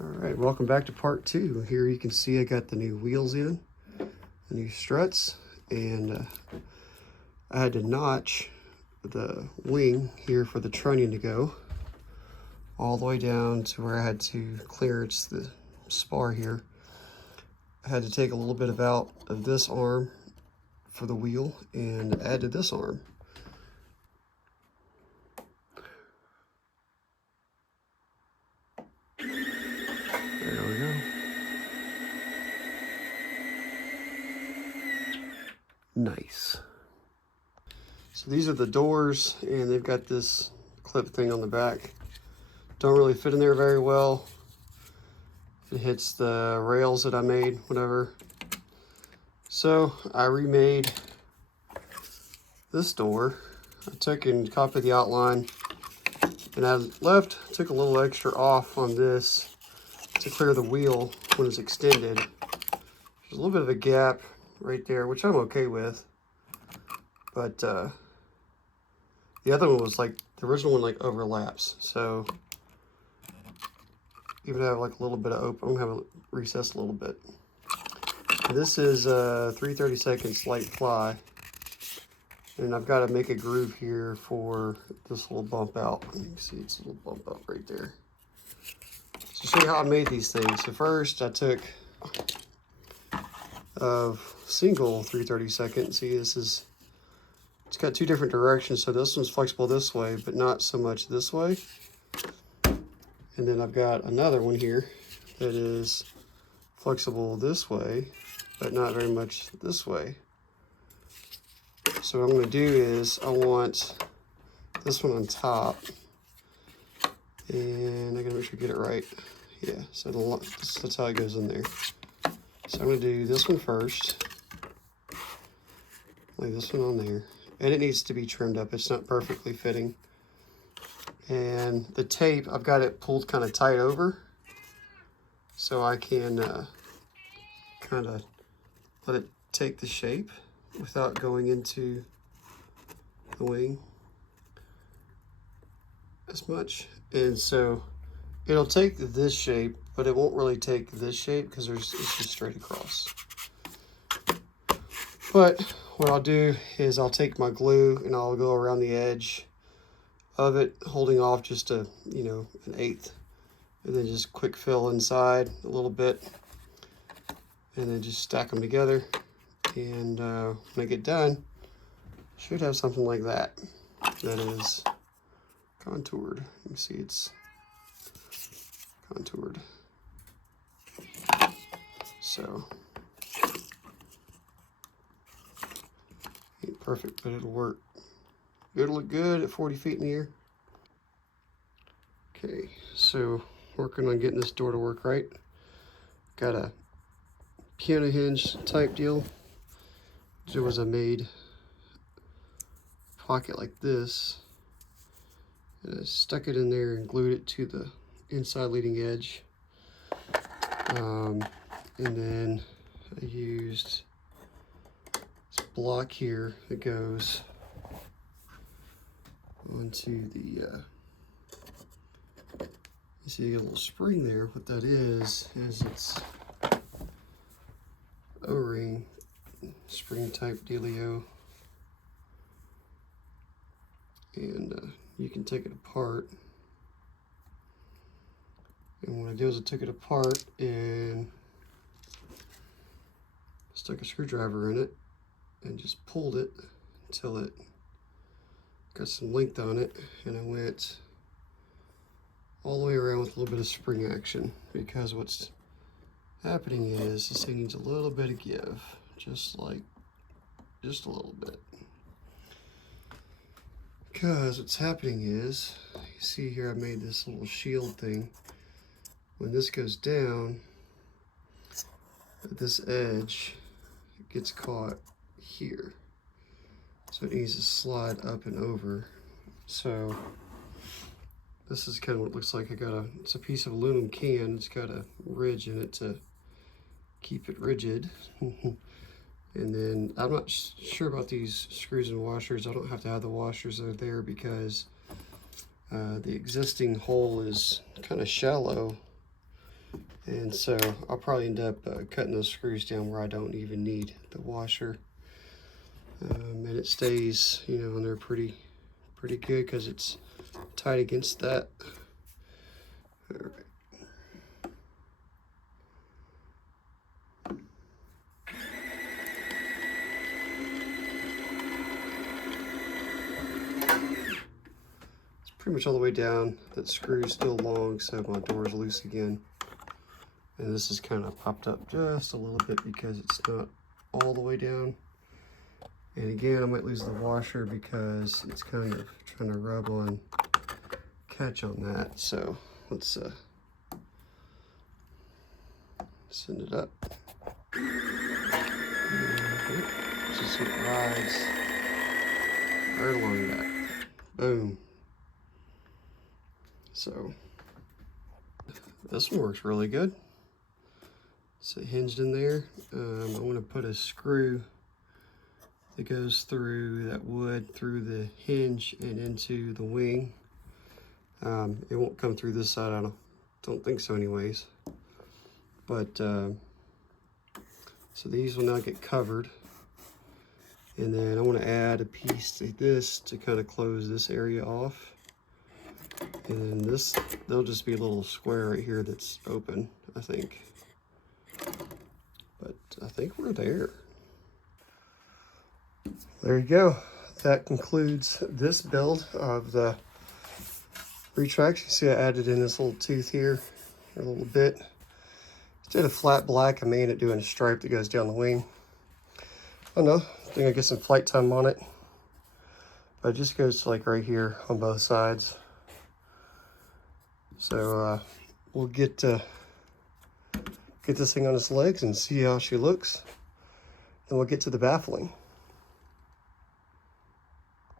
All right, welcome back to part two. Here you can see I got the new wheels in, the new struts, and I had to notch the wing here for the trunnion to go all the way down to where I had to clearance the spar here. I had to take a little bit out of this arm for the wheel and add to this arm. There we go. Nice. So these are the doors, and they've got this clip thing on the back. Don't really fit in there very well. It hits the rails that I made, whatever. So I remade this door. I took and copied the outline, and I took a little extra off on this to clear the wheel when it's extended. There's a little bit of a gap right there, which I'm okay with. But the other one was like, the original one like overlaps. So even have like a little bit of open, I'm gonna have a recess a little bit. And this is 3/32 light ply. And I've got to make a groove here for this little bump out. You can see it's a little bump out right there. So show you how I made these things. So first I took single 3/32. See, it's got two different directions. So this one's flexible this way, but not so much this way. And then I've got another one here that is flexible this way, but not very much this way. So what I'm going to do is I want this one on top, and I got to make sure I get it right. Yeah, so that's how it goes in there. So I'm going to do this one first, lay this one on there, and it needs to be trimmed up. It's not perfectly fitting. And the tape, I've got it pulled kind of tight over, so I can kind of let it take the shape without going into the wing as much. And so it'll take this shape, but it won't really take this shape because it's just straight across. But what I'll do is I'll take my glue and I'll go around the edge of it, holding off just an 1/8, and then just quick fill inside a little bit, and then just stack them together. And when I get done, I should have something like that is contoured. You can see it's contoured. So ain't perfect, but it'll work. It'll look good at 40 feet in the air. Okay, so working on getting this door to work right. Got a piano hinge type deal. There was a made pocket like this, and I stuck it in there and glued it to the inside leading edge. And then I used this block here that goes onto the, you see a little spring there. What that is it's O-ring spring type dealio, and you can take it apart. And what I did is I took it apart and stuck a screwdriver in it and just pulled it until it got some length on it, and I went all the way around with a little bit of spring action, because what's happening is this thing needs a little bit of give, just a little bit. Because what's happening is, you see here I made this little shield thing. When this goes down, at this edge, it gets caught here. So it needs to slide up and over. So this is kind of what it looks like. It's a piece of aluminum can. It's got a ridge in it to keep it rigid. And then I'm not sure about these screws and washers. I don't have to have the washers that are there because the existing hole is kind of shallow And so I'll probably end up cutting those screws down where I don't even need the washer. And it stays, you know, and they're pretty good because it's tight against that. All right. It's pretty much all the way down. That screw's still long, so my door's loose again. And this is kind of popped up just a little bit because it's not all the way down. And again, I might lose the washer because it's kind of trying to rub on, catch on that. So let's send it up. Just it rides right along that. Boom. So this one works really good. So hinged in there. I want to put a screw that goes through that wood, through the hinge and into the wing. It won't come through this side, I don't think so anyways. But, so these will now get covered. And then I want to add a piece to this to kind of close this area off. And then this, there'll just be a little square right here that's open, I think. But I think we're there. There you go. That concludes this build of the retracts. You see I added in this little tooth here a little bit. Instead of flat black, I made it doing a stripe that goes down the wing. I don't know, I think I get some flight time on it. But it just goes like right here on both sides. So we'll get this thing on its legs and see how she looks. And we'll get to the baffling.